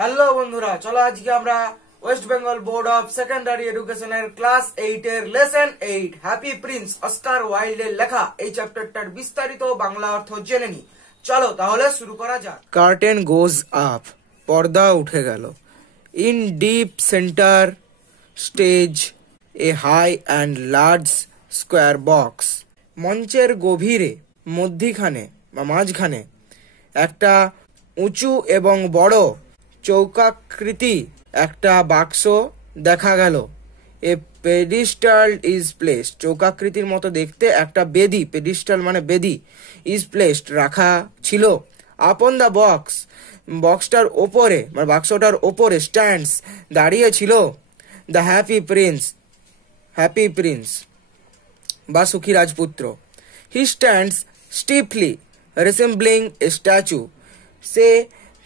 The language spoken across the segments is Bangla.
হ্যালো বন্ধুরা, চলো আজকে আমরা West Bengal board of secondary এডুকেশনের ক্লাস 8 এর লেসন 8 হ্যাপি প্রিন্স অস্কার ওয়াইল্ডের লেখা এই চ্যাপ্টারটার বিস্তারিত বাংলা অর্থ জেনে নি। চলো তাহলে শুরু করা যাক। কার্টেন গোজ আপ, পর্দা উঠে গেল। In deep centre stage a high and large square box, মঞ্চের গভীরে মধ্যিখানে বা মাঝখানে একটা উঁচু এবং বড় চৌকাকৃতি একটা বাক্স দেখা গেল। এ পেডিস্টাল ইজ প্লেসড, চৌকাকৃতির মতো দেখতে একটা বেদি, পেডিস্টাল মানে বেদি, ইজ প্লেসড রাখা ছিল। আপন দ্য বক্স, বক্সটার ওপরে মানে বাক্সটার ওপরে স্ট্যান্ডস দাঁড়িয়ে ছিল দ্য হ্যাপি প্রিন্স বা সুখী রাজপুত্র। হি স্ট্যান্ডস স্টিফলি রিসেম্বলিং এ স্ট্যাচু, সে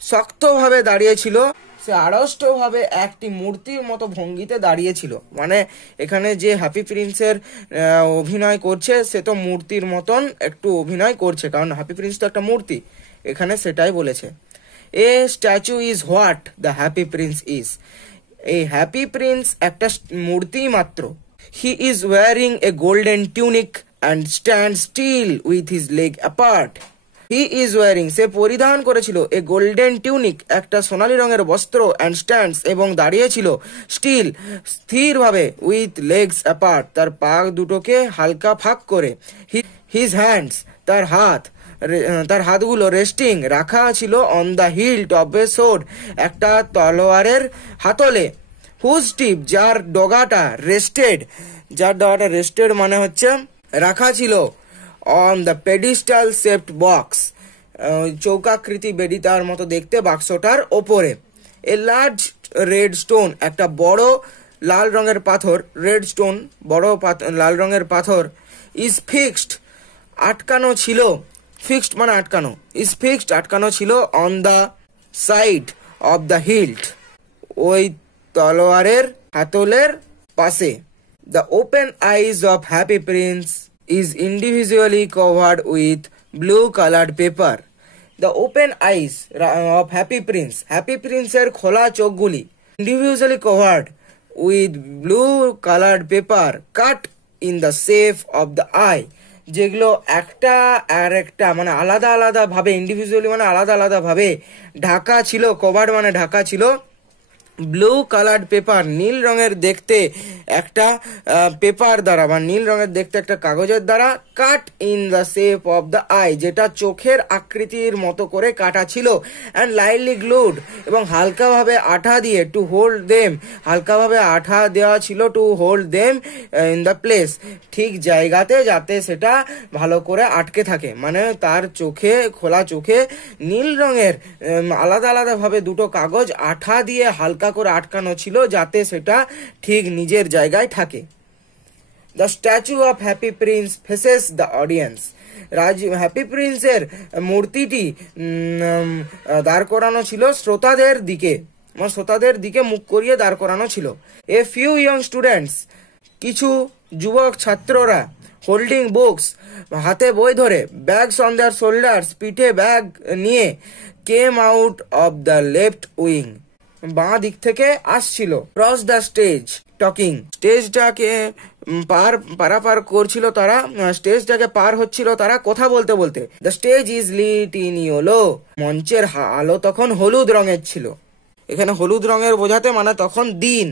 শক্তভাবে দাঁড়িয়েছিল, সে আড়ষ্টভাবে একটি মূর্তির মতো ভঙ্গিতে দাঁড়িয়েছিল। মানে এখানে যে হ্যাপি প্রিন্সের অভিনয় করছে সে তো মূর্তির মতন একটু অভিনয় করছে, কারণ হ্যাপি প্রিন্স তো একটা মূর্তি, এখানে সেটাই বলেছে। A statue is what the happy prince is, এই হ্যাপি প্রিন্স একটা মূর্তি মাত্র। He is wearing a golden tunic and stand still with his leg apart. He is wearing, সে পরিধান করেছিল, এ গোল্ডেন টিউনিক একটা সোনালী রঙের বস্ত্র, অ্যান্ড স্ট্যান্ডস এবং দাঁড়িয়েছিল, স্টিল স্থিরভাবে, উইথ লেগস অ্যাপার্ট তার পা দুটোকে হালকা ফাঁক করে। হিজ হ্যান্ডস তার হাতগুলো রেস্টিং রাখা ছিল on the hilt of a sword একটা তলোয়ারের হাতলে। হুজ টিপ, যার ডগাটা রেস্টেড মানে হচ্ছে রাখা ছিল অন দ্য পেডিস্টাল শেপড বক্স, চৌকাকৃতি বেদিটার মতো দেখতে বাক্সটার ওপরে। এ লার্জ রেড স্টোন, একটা বড় লাল রঙের পাথর, রেড স্টোন বড় লাল রঙের পাথর, ইজ ফিক্সড আটকানো ছিল, ফিক্সড মানে আটকানো, ইজ ফিক্সড আটকানো ছিল on the side of the hilt, ওই তলোয়ারের হাতলের পাশে। The open eyes of happy prince is individually covered with blue colored paper. The open eyes of Happy Prince এর খোলা চোখগুলি individually covered with blue colored paper cut in the shape of the eye, যেগুলো একটা আর একটা মানে আলাদা আলাদা ভাবে, ইন্ডিভিজুয়ালি মানে আলাদা আলাদা ভাবে ঢাকা ছিল, কভার্ড মানে ঢাকা ছিল, ব্লু কালার্ড পেপার নীল রঙের দেখতে একটা পেপার দ্বারা বা নীল রঙের দেখতে একটা কাগজের দ্বারা, কাট in the shape of the I, যেটা চোখের আকৃতির মতো করে কাটা ছিল, অ্যান্ড লাইটলি গ্লুড, এবং হালকাভাবে আঠা দিয়ে, টু হোল্ড দেম, হালকাভাবে আঠা দেওয়া ছিল, to hold them in the place, ঠিক জায়গাতে যাতে সেটা ভালো করে আটকে থাকে। মানে তার চোখে, খোলা চোখে নীল রঙের আলাদা আলাদা ভাবে দুটো কাগজ আঠা দিয়ে হালকা করে আটকানো ছিল যাতে সেটা ঠিক নিজের জায়গায় থাকে। The statue of happy prince faces the audience, happy প্রিন্সের মূর্তিটি দাঁড় করানো ছিল শ্রোতাদের দিকে মুখ করিয়ে দাঁড় করানো ছিল। এ ফিউ ইয়ং স্টুডেন্টস, কিছু যুবক ছাত্ররা, হোল্ডিং বুকস, হাতে বই ধরে, ব্যাগস অন দেয়ার শোল্ডার্স, পিঠে ব্যাগ নিয়ে, came out of the left wing, বাঁ দিক থেকে আসছিল। ক্রস দ্য স্টেজ টকিং, স্টেজটাকে পারাপার করছিল তারা, স্টেজটাকে পার হচ্ছিল তারা কথা বলতে বলতে। The stage is lit in yellow, মঞ্চের আলো তখন হলুদ রঙের ছিল। এখানে হলুদ রঙের বোঝাতে মানে তখন দিন,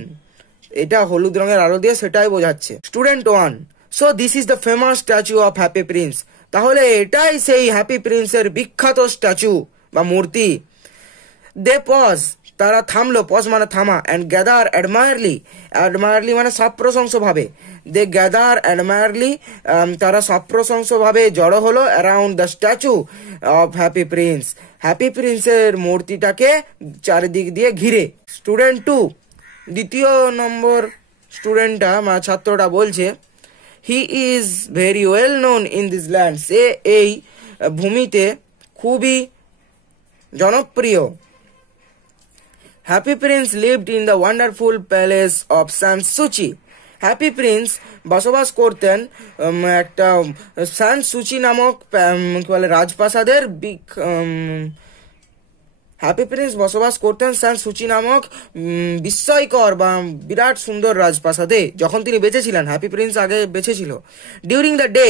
এটা হলুদ রঙের আলো দিয়ে সেটাই বোঝাচ্ছে। Student 1, so this is the famous statue of happy Prince, তাহলে এটাই সেই হ্যাপি প্রিন্সের বিখ্যাত স্ট্যাচু বা মূর্তি। দে পজ, তারা থামলো, পজ মানে থামা, অ্যান্ড গ্যাদার অ্যাডমায়ারলি মানে সপ্রশংস ভাবে, দে গ্যাদার অ্যাডমায়ারলি, তারা সপ্রশংস ভাবে জড়ো হলো, around the statue of happy প্রিন্সের মূর্তিটাকে চারিদিক দিয়ে ঘিরে। স্টুডেন্ট 2, দ্বিতীয় নম্বর স্টুডেন্টটা বা ছাত্রটা বলছে, he is very well known in this land, সে এই ভূমিতে খুবই জনপ্রিয়। Happy prince lived in the wonderful palace of Sanssouci, হ্যাপি প্রিন্স বসবাস করতেন একটা সানসুচি নামক রাজপ্রাসাদের হ্যাপি প্রিন্স বসবাস করতেন স্যান সুচি নামক বিস্ময়কর বা বিরাট সুন্দর রাজপ্রাসাদে যখন তিনি বেঁচে ছিলেন। হ্যাপি প্রিন্স আগে বেঁচে ছিল। ডিউরিং দ্য ডে,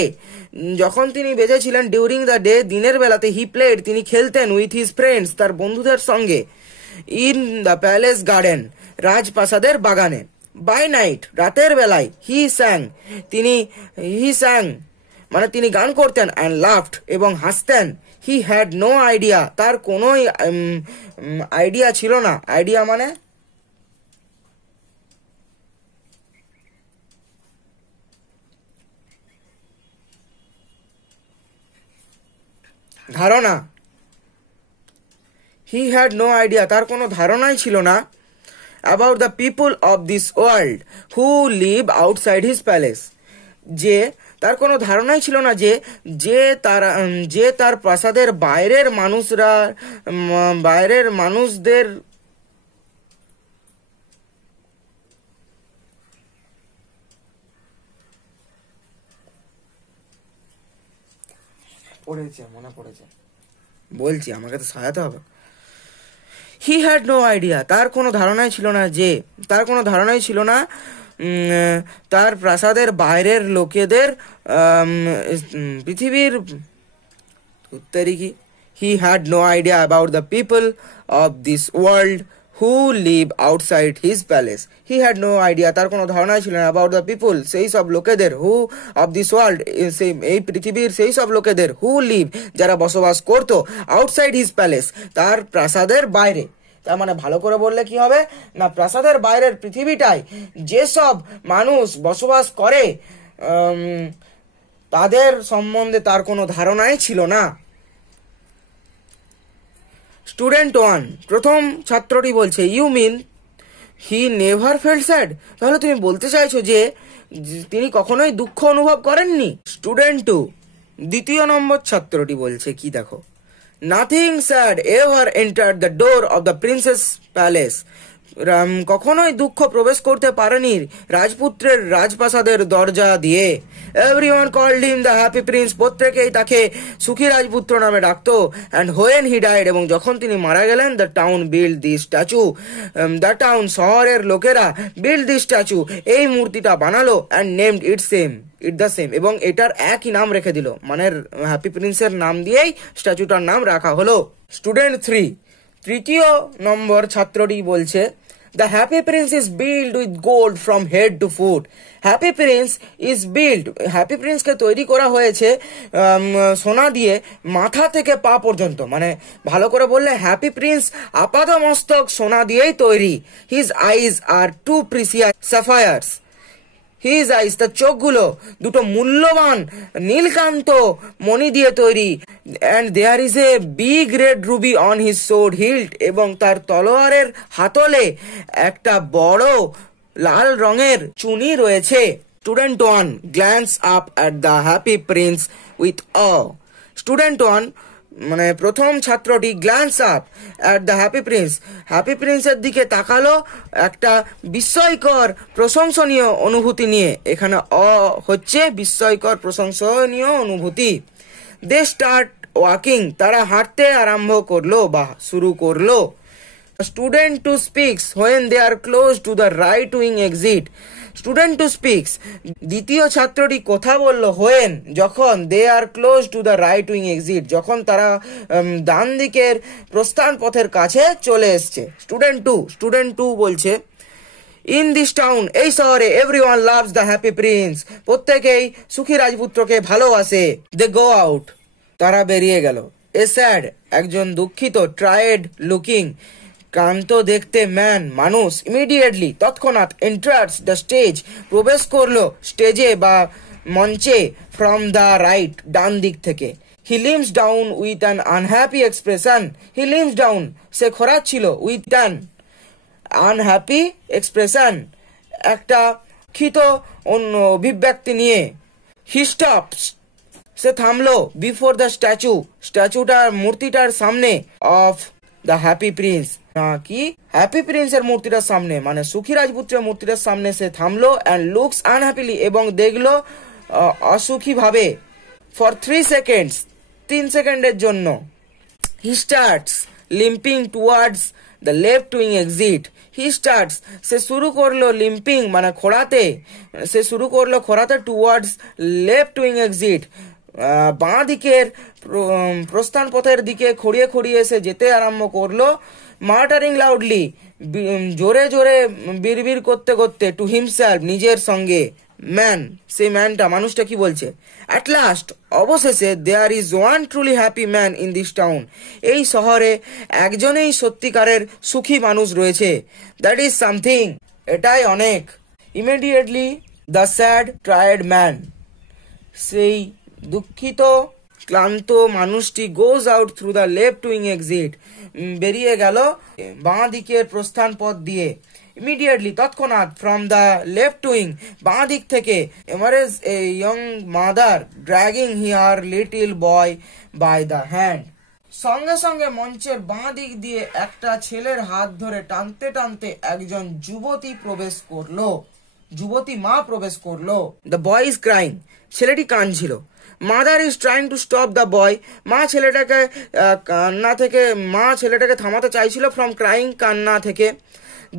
যখন তিনি বেঁচে ছিলেন, ডিউরিং দ্য ডে দিনের বেলাতে, হি প্লেড তিনি খেলতেন, উইথ হিজ ফ্রেন্ডস তার বন্ধুদের সঙ্গে, ইন দ্য প্যালেস গার্ডেন রাজপ্রাসাদের বাগানে। বাই নাইট রাতের বেলায়, হি স্যাং মানে তিনি গান করতেন, অ্যান্ড লাফড এবং হাসতেন। হি হ্যাড নো আইডিয়া, তার কোনো আইডিয়া ছিল না। আইডিয়া মানে ধারণা। হি হ্যাড নো আইডিয়া, তার কোনো ধারণাই ছিল না। About the people of this world who live outside his palace, যে তার কোনো ধারণাই ছিল না যে তার প্রাসাদের বাইরের মানুষদের মনে পড়েছে, বলছি, আমাকে তো সহায়তা হবে। হি হ্যাড নো আইডিয়া, তার কোনো ধারণাই ছিল না তার প্রাসাদের বাইরের লোকেদের পৃথিবীর উত্তরে কি, he had no idea about the people of this world who live outside his palace. He had no idea, তার কোনো ধারণাই ছিল না, অ্যাবাউট দ্য পিপল সেই সব লোকেদের, হু অফ দিস ওয়ার্ল্ড এই পৃথিবীর সেই সব লোকেদের, হু লিভ যারা বসবাস করতো, আউটসাইড হিজ প্যালেস তার প্রাসাদের বাইরে। তার মানে ভালো করে বললে কি হবে না, প্রাসাদের বাইরের পৃথিবীটায় যেসব মানুষ বসবাস করে তাদের সম্বন্ধে তার কোনো ধারণাই ছিল না। স্টুডেন্ট 1, প্রথম ছাত্রটি বলছে, you mean he never felt sad, তাহলে তুমি বলতে চাইছো যে তিনি কখনোই দুঃখ অনুভব করেননি। স্টুডেন্ট 2, দ্বিতীয় নম্বর ছাত্রটি বলছে কি দেখো, nothing sad ever entered the door of the prince's palace, কখনোই দুঃখ প্রবেশ করতে পারেনি রাজপুত্রের রাজপ্রাসাদের দরজা দিয়ে। Everyone called him the happy prince, প্রত্যেকেই তাকে সুখী রাজপুত্র নামে ডাকতো। অ্যান্ড হোয়েন হি ডাইড, এবং যখন তিনি মারা গেলেন, the town build the statue, শহরের লোকেরা বিল্ড দি স্ট্যাচু, এই মূর্তিটা বানালো, and named it the same, এবং এটার একই নাম রেখে দিল, মানে হ্যাপি প্রিন্সের নাম দিয়েই স্ট্যাচুটার নাম রাখা হলো। স্টুডেন্ট 3, তৃতীয় নম্বর ছাত্রটি বলছে, the happy prince is build with gold from head to foot, happy প্রিন্সকে তৈরি করা হয়েছে সোনা দিয়ে মাথা থেকে পা পর্যন্ত, মানে ভালো করে বললে হ্যাপি প্রিন্স আপাদমস্তক সোনা দিয়েই তৈরি। His eyes are two precious sapphires, his eyes তার চোখগুলো দুটো মূল্যবান নীলকান্ত মণি দিয়ে তৈরি। And there is a big red ruby on his sword hilt, এবং তার তলোয়ারের হাতলে একটা বড় লাল রঙের চুনি রয়েছে। Student 1 glance up at the happy prince with student 1 মানে প্রথম ছাত্রটি glance up at the happy প্রিন্সের দিকে তাকালো একটা বিস্ময়কর প্রশংসনীয় অনুভূতি নিয়ে। এখানে হচ্ছে বিস্ময়কর প্রশংসনীয় অনুভূতি। দে স্টার্ট ওয়াকিং, তারা হাঁটতে আরম্ভ করলো বা শুরু করলো। Student 2 speaks when they are close to the right wing exit, student 2 speaks দ্বিতীয় ছাত্রটি কথা বলল, হোয়েন যখন, they are close to the right wing exit যখন তারা ডান দিকের প্রস্থান পথের কাছে চলে এসছে। স্টুডেন্ট 2 বলছে, ইন দিস টাউন, এই শহরে, everyone loves the happy prince, প্রত্যেকেই সুখী রাজপুত্রকে ভালোবাসে। দে গো আউট, তারা বেরিয়ে গেল। এ স্যাড, একজন দুঃখিত, ট্রায়েড লুকিং, ক্লান্ত দেখতে ম্যান, মানুষ, ইমিডিয়েটলি, তৎক্ষণাৎ, এন্টার্স দ্য স্টেজ, প্রবেশ করলো স্টেজে বা মঞ্চে, ফ্রম দ্য রাইট, ডান দিক থেকে। He limps down with an unhappy expression, he limps down, সে খোঁড়াচ্ছিল, উইথ অ্যান আনহ্যাপি এক্সপ্রেশন, একটা দুঃখিত অভিব্যক্তি নিয়ে। হি স্টপস, সে থামলো, বিফোর দ্য স্ট্যাচুটার মূর্তিটার সামনে, অফ দ্য হ্যাপি প্রিন্স, কি হ্যাপি প্রিন্সের মূর্তিটার সামনে, মানে সুখী রাজপুত্রের মূর্তিটার সামনে সে থামলো। অ্যান্ড লুকস আনহ্যাপিলি, এবং দেখলো অসুখী ভাবে। ফর 3 সেকেন্ডস, 3 সেকেন্ডের জন্য। He starts limping towards the left wing exit. He starts, সে শুরু করলো লিম্পিং মানে খোঁড়াতে, সে শুরু করলো খোঁড়াতে টুয়ার্ডস লেফট উইং এক্সিট, বাঁ দিকের প্রস্থান পথের দিকে খড়িয়ে খড়িয়ে সে যেতে আরম্ভ করলো। মার্টারিং লাউডলি, জোরে জোরে বিড়বিড় করতে করতে, টু হিমসেলফ, নিজের সঙ্গে। ম্যান, সেই ম্যানটা, মানুষটা কি বলছে? অ্যাট লাস্ট, অবশেষে, there is one truly happy man in this town, এই শহরে একজনেই সত্যিকারের সুখী মানুষ রয়েছে। দ্যাট ইজ সামথিং, এটাই অনেক। Immediately the sad tired man, সেই দুঃখিত ক্লান্ত মানুষটি গোজ out through the left wing exit, বেরিয়ে গেল বাঁ দিকের প্রস্থান পথ দিয়ে। ইমিডিয়েটলি, তৎক্ষণাৎ, ফ্রম দ্য লেফট উইং, বাঁ দিক থেকে, emerge a young mother dragging her little boy by the hand, সঙ্গে সঙ্গে মঞ্চের বাঁ দিক দিয়ে একটা ছেলের হাত ধরে টানতে টানতে একজন যুবতী প্রবেশ করলো, যুবতী মা প্রবেশ করলো। দ্য বয় ইজ ক্রাইং, ছেলেটি কাঁদছিল। Mother is trying to stop the boy, মা ছেলেটাকে থামাতে চাইছিল, ফ্রম ক্রাইং, কান্না থেকে।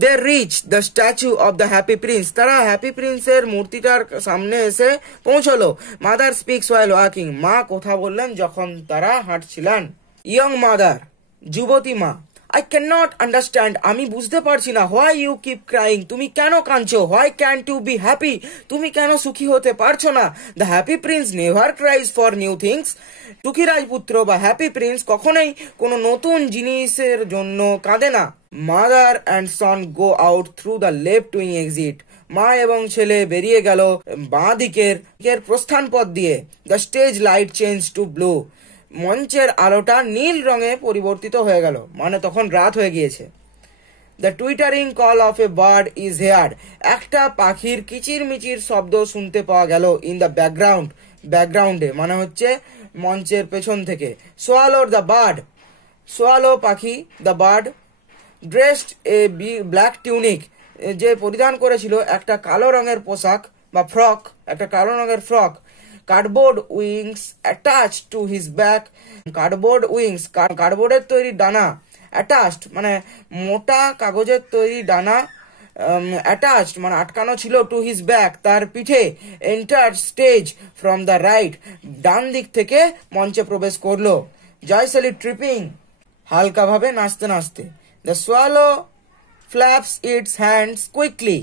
They reach the statue of the happy prince, তারা হ্যাপি প্রিন্সের মূর্তিটার সামনে এসে পৌঁছলো। মাদার স্পিক্স ওয়াইল ওয়াকিং, মা কথা বললেন যখন তারা হাঁটছিলেন। ইয়ং মাদার, যুবতী মা, আই ক্যান নট আন্ডারস্ট্যান্ড, আমি বুঝতে পারছি না। হোয়াই ইউ কিপ ক্রাইং, তুমি কেন কাঁদছো? Why can't you be happy, তুমি কেন সুখী হতে পারছো না? The happy prince never cries for new things, সুখী রাজপুত্র বা হ্যাপি প্রিন্স কখনোই কোনো নতুন জিনিসের জন্য কাঁদে না। Mother and Son go out through the left wing exit, মা এবং ছেলে বেরিয়ে গেল বাঁ দিকের প্রস্থান পথ দিয়ে। The stage light change to blue, মঞ্চের আলোটা নীল রঙে পরিবর্তিত হয়ে গেল, মানে তখন রাত হয়ে গিয়েছে। The twittering call of a bird is heard, একটা পাখির কিচির মিচির শব্দ শুনতে পাওয়া গেল। ইন দ্য ব্যাকগ্রাউন্ড, ব্যাকগ্রাউন্ডে মানে হচ্ছে মঞ্চের পেছন থেকে। সোয়ালোর দ্য বার্ড, সোয়ালো পাখি, the bird dressed A black tunic, যে পরিধান করেছিল একটা কালো রঙের পোশাক বা ফ্রক, একটা কালো রঙের frock. Cardboard wings attached to his back, cardboard wings, কার্ডবোর্ডের তৈরি ডানা, অ্যাটাচড মানে মোটা কাগজের তৈরি ডানা, অ্যাটাচড মানে আটকানো ছিল, টু হিজ ব্যাক, তার পিঠে। Enter stage from the right, ডান দিক থেকে মঞ্চে প্রবেশ করলো। জয়সলি ট্রিপিং, হালকাভাবে নাচতে নাচতে। The swallow flaps it's hands quickly,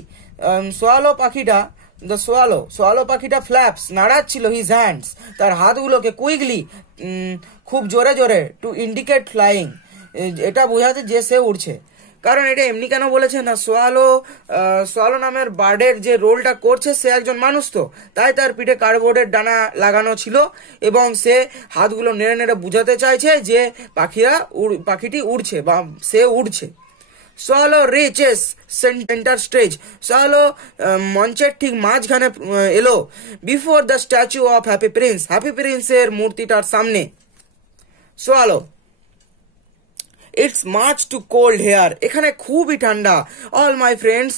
swallow পাখিটা, দ্য সোয়ালো পাখিটা ফ্ল্যাপস নাড়াচ্ছিল হিজ হ্যান্ডস, তার হাতগুলোকে, কুইকলি খুব জোরে জোরে, টু ইন্ডিকেট ফ্লাইং, এটা বোঝাতে যে সে উড়ছে। কারণ এটা এমনি কেন বলেছে না, সোয়ালো নামের বার্ডের যে রোলটা করছে সে একজন মানুষ, তো তাই তার পিঠে কার্ডবোর্ডের ডানা লাগানো ছিল এবং সে হাতগুলো নেড়ে নেড়ে বুঝাতে চাইছে যে পাখিটি উড়ছে বা সে উড়ছে। Swallow reaches centre stage, swallow মঞ্চের ঠিক মাঝখানে এলো। Before the statue of happy prince, happy প্রিন্সের মূর্তিটার সামনে। Swallow, it's much too cold here, এখানে খুবই ঠান্ডা। অল মাই ফ্রেন্ডস,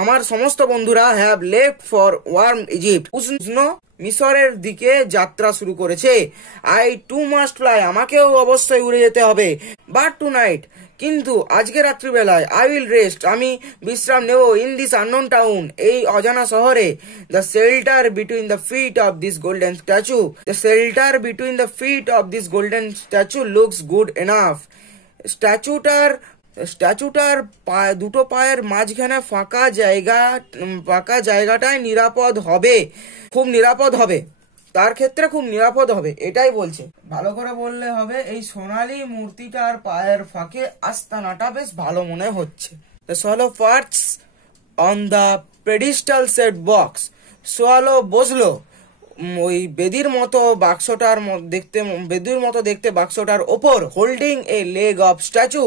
আমার সমস্ত বন্ধুরা, have left for warm Egypt, উষ্ণ মিশরের দিকে যাত্রা শুরু করেছে। আই টু মাস্ট ফ্লাই, আমাকেও অবশ্যই উড়ে যেতে হবে। বাট টু নাইট, কিন্তু আজকে রাত্রিবেলায়, আই উইল রেস্ট, আমি বিশ্রাম নেব। ইন দিস আননোন টাউন, এই অজানা শহরে। The shelter between the feet of this golden statue, the shelter between the feet of this golden statue looks good enough, স্ট্যাচুটার দুটো পায়ের মাঝখানে ফাঁকা জায়গাটাই নিরাপদ হবে, খুব নিরাপদ হবে, তার ক্ষেত্রে খুব নিরাপদ হবে, এটাই বলছে। ভালো করে বললে হবে, এই সোনালী মূর্তিটার পায়ের ফাঁকে আস্তানাটা বেশ ভালো মনে হচ্ছে। The swallow parts on the pedestal set box, swallow বসলো ওই বেদির মতো দেখতে বাক্সটার ওপর। Holding a leg of statue,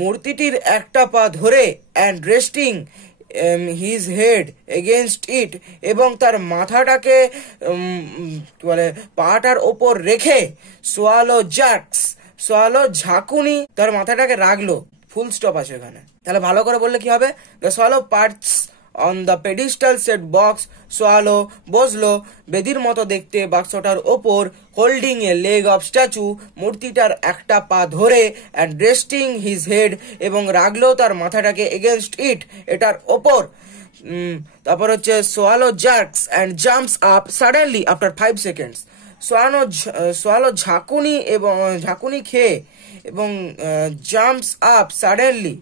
মূর্তিটির একটা পা ধরে। And resting his head against it, এবং তার মাথাটাকে পাটার ওপর রেখে। সোয়ালো ঝাঁকুনি তার মাথাটাকে রাখলো। ফুল স্টপ আছে এখানে, তাহলে ভালো করে বললে কি হবে? The swallow parts on the pedestal set box swallow বসলো বেদির মতো দেখতে বাক্সটার ওপর, holding a leg of statue, মূর্তিটার একটা পা ধরে, অ্যান্ড রেস্টিং হিজ হেড, এবং রাখলো তার মাথাটাকে এগেনস্ট ইট, এটার ওপর। তারপর হচ্ছে swallow jerks and jumps up suddenly after 5 seconds. Swallow ঝাঁকুনি খেয়ে এবং জাম্পস আপ সাডেনলি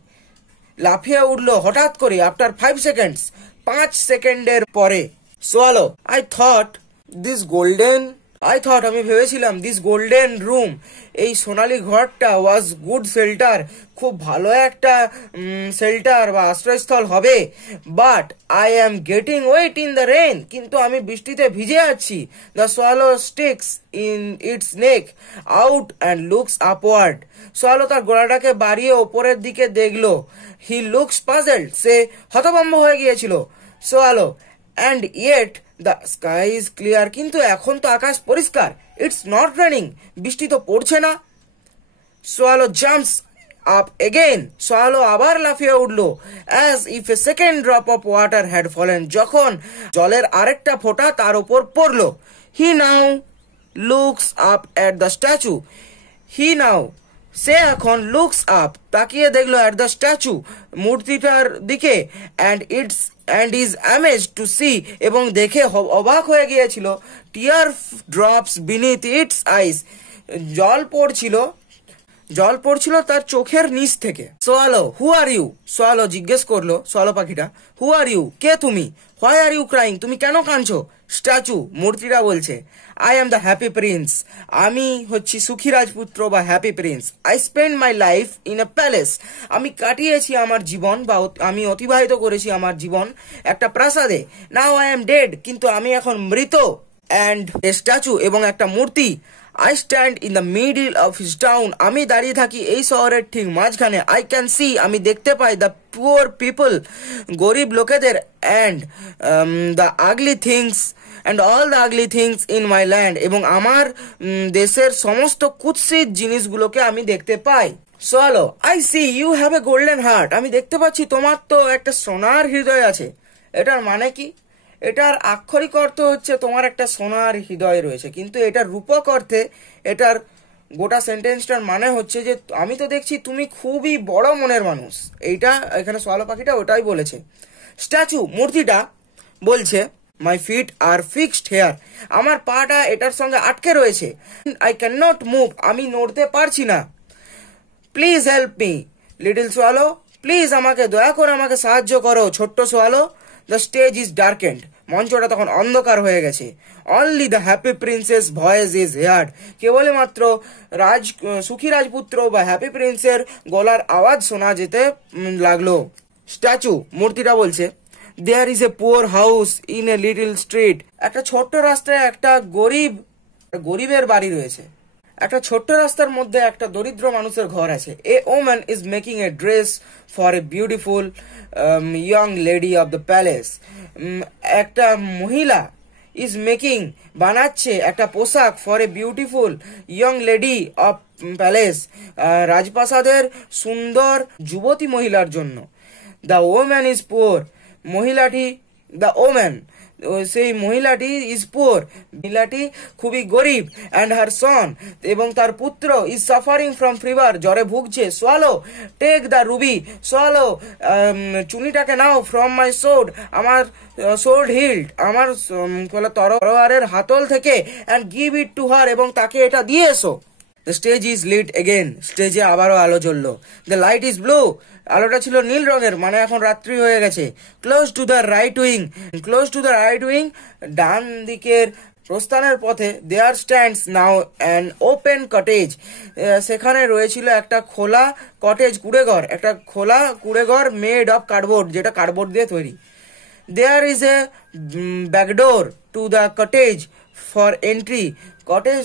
লাফিয়ে উঠলো হঠাৎ করে আফটার 5 সেকেন্ডস, 5 সেকেন্ডের পরে। সোয়ালো আমি ভেবেছিলাম দিস গোল্ডেন রুম, এই সোনালী ঘরটা ওয়াজ গুড শেল্টার, খুব ভালো একটা শেল্টার বা আশ্রয়স্থল হবে। But I am getting wet in the rain, কিন্তু আমি বৃষ্টিতে ভিজে যাচ্ছি। The swallow sticks in its neck out and looks upward, swallow তার গলাটাকে বাড়িয়ে ওপরের দিকে দেখলো। হি লুকস পাজলড, সে হতভম্ব হয়ে গিয়েছিল। Swallow and yet the sky is clear, কিন্তু এখন তো আকাশ পরিষ্কার। ইটস নট রেনিং, বৃষ্টি তো পড়ছে না। Swallow jumps up again, swallow আবার লাফিয়ে উঠলো। As if a second drop of water had fallen, যখন জলের আরেকটা ফোঁটা তার উপর পড়লো। He now looks up at the statue, সে এখন লুকস আপ তাকিয়ে দেখলো এট দ্য স্ট্যাচু, মূর্তিটার দিকে, and is amazed to see, এবং দেখে অবাক হয়ে গিয়েছিল। Tear drops beneath its eyes, জল পড়ছিল তার চোখের নিচ থেকে। Swallow who are you, swallow জিজ্ঞেস করলো সোয়ালো পাখিটা, হু আর ইউ, কে তুমি? হোয়াই আর ইউ ক্রাইং, তুমি কেন কাঁদছো? স্ট্যাচু মূর্তিটা বলছে, I am the happy Prince, আমি হচ্ছি সুখী রাজপুত্র বা happy Prince. I spend my life in a palace, আমি কাটিয়েছি আমার জীবন বা আমি অতিবাহিত করেছি আমার জীবন একটা প্রাসাদে। নাও আই এম ডেড, কিন্তু আমি এখন মৃত। অ্যান্ড এ স্ট্যাচু, এবং একটা মূর্তি। I stand in the middle of his town, আমি দাঁড়িয়ে থাকি এই শহরের ঠিক মাঝখানে। আই ক্যান সি, আমি দেখতে পাই দ্য পুয়ার পিপল, গরিব লোকেদের, and the ugly things and all the ugly things in my land, এবং আমার দেশের সমস্ত কুৎসিত জিনিসগুলোকে আমি দেখতে পাই। Swallow I see you have a golden heart, আমি দেখতে পাচ্ছি তোমার তো একটা সোনার হৃদয় আছে। এটার মানে কি? এটার আক্ষরিক অর্থ হচ্ছে তোমার একটা সোনার হৃদয় রয়েছে, কিন্তু এটার রূপক অর্থে এটার গোটা সেন্টেন্সটার মানে হচ্ছে যে আমি তো দেখছি তুমি খুবই বড় মনের মানুষ। এইটা এখানে সোয়ালো পাখিটা ওটাই বলেছে। স্ট্যাচু মূর্তিটা বলছে, my feet are fixed here, আমার পাটা এটার সঙ্গে আটকে রয়েছে। আই ক্যান নট মুভ, আমি নড়তে পারছি না। Please help me little swallow, please আমাকে দয়া করে আমাকে সাহায্য করো ছোট্ট swallow. The stage is darkened, মঞ্চটা তখন অন্ধকার হয়ে গেছে। Only the happy prince's voice is heard, কেবলমাত্র সুখী রাজপুত্র বা হ্যাপি প্রিন্সের গলার আওয়াজ শোনা যেতে লাগলো। স্ট্যাচু মূর্তিটা বলছে, there is a poor house in a little street, একটা ছোট্ট রাস্তায় একটা গরিবের বাড়ি রয়েছে। একটা ছোট্ট রাস্তার মধ্যে একটা দরিদ্র মানুষের ঘর আছে। A woman is making A dress for a beautiful young lady of the palace, একটা মহিলা ইজ মেকিং বানাচ্ছে একটা পোশাক for a beautiful young lady of palace, রাজপ্রাসাদের সুন্দর যুবতী মহিলার জন্য। দ্য ওম্যান ইজ পুয়ার, সেই মহিলাটি ইজ পুয়ার, মহিলাটি খুবই গরিব। অ্যান্ড হার সন, এবং তার পুত্র ইজ সাফারিং ফ্রম ফিভার, জ্বরে ভুগছে। Swallow take the ruby, swallow চুনিটাকে নাও, ফ্রম মাই সোর্ড, আমার সোর্ড হিল্ড, আমার তরোয়ারের হাতল থেকে, and give it to her, এবং তাকে এটা দিয়ে এসো। The stage is lit again, স্টেজে আবারও আলো জ্বললো। দ্য লাইট ইজ ব্লু, আলোটা ছিল নীল রঙের, মানে এখন রাত্রি হয়ে গেছে। Close to the right wing, ডান দিকের প্রস্থানের পথে, there stands now an open cottage, সেখানে রয়েছিল একটা খোলা কটেজ, কুড়েঘর, একটা খোলা কুড়েঘর মেড অফ কার্ডবোর্ড, যেটা কার্ডবোর্ড দিয়ে তৈরি। There is a backdoor to the cottage for entry, cottage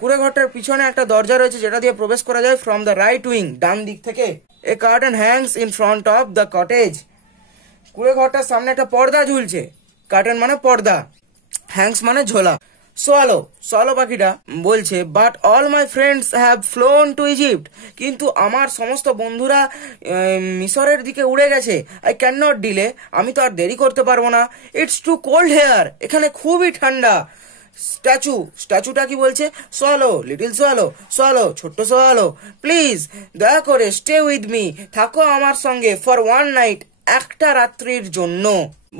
কুড়ে ঘরটার পিছনে একটা দরজা রয়েছে যেটা দিয়ে প্রবেশ করা যায়। ফ্রম দ্য রাইট উইং, ডান দিক থেকে। A curtain hangs in front of the cottage, কুড়ে ঘরটার সামনে একটা পর্দা ঝুলছে। কার্টেন মানে পর্দা, হ্যাংস মানে ঝোলা। সোয়ালো পাখিটা বলছে, but all my friends have flown two Egypt, কিন্তু আমার সমস্ত বন্ধুরা মিশরের দিকে উড়ে গেছে। আই ক্যান নট ডিলে, আমি তো আর দেরি করতে পারবো না। ইটস টু কোল্ড হেয়ার, এখানে খুবই ঠান্ডা। স্ট্যাচুটা কি বলছে? লিটল সোয়ালো ছোট্ট সোয়ালো, প্লিজ দয়া করে স্টে উইথ মি, থাকো আমার সঙ্গে ফর ওয়ান নাইট, একটা রাত্রির জন্য।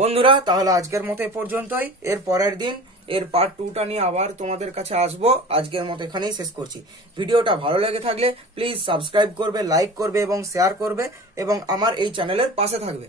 বন্ধুরা, তাহলে আজকের মতো এ পর্যন্তই। এর পরের দিন এর পার্ট 2টা নিয়ে আবার তোমাদের কাছে আসবো। আজকের মতো এখানেই শেষ করছি। ভিডিওটা ভালো লেগে থাকলে প্লিজ সাবস্ক্রাইব করবে, লাইক করবে এবং শেয়ার করবে, এবং আমার এই চ্যানেলের পাশে থাকবে।